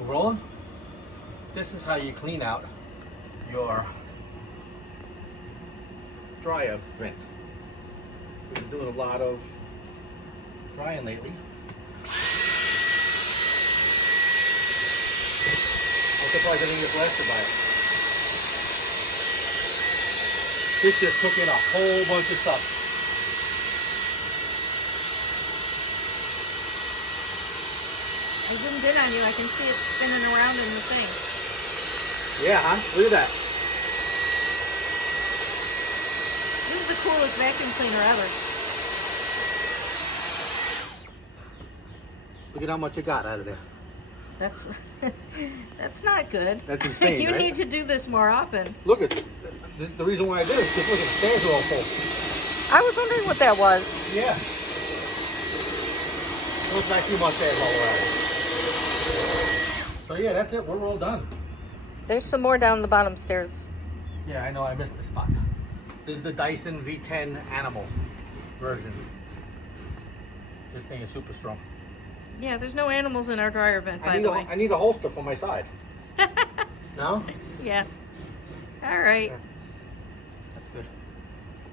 We're rolling. This is how you clean out your dryer vent. We've been doing a lot of drying lately. I'm surprised I didn't get blasted by it. This just took in a whole bunch of stuff. I zoomed in on you. I can see it spinning around in the thing. Yeah, huh? Look at that. This is the coolest vacuum cleaner ever. Look at how much it got out of there. That's that's not good. That's insane, You right? need to do this more often. Look at the reason why I did it is because look, the stairs are all full. I was wondering what that was. Yeah. Looks like 2 more stairs all around. So yeah, that's it. We're all done. There's some more down the bottom stairs. Yeah, I know. I missed the spot. This is the Dyson V10 Animal version. This thing is super strong. Yeah, there's no animals in our dryer vent, by the way. I need a holster for my side. No? Yeah. All right. Yeah.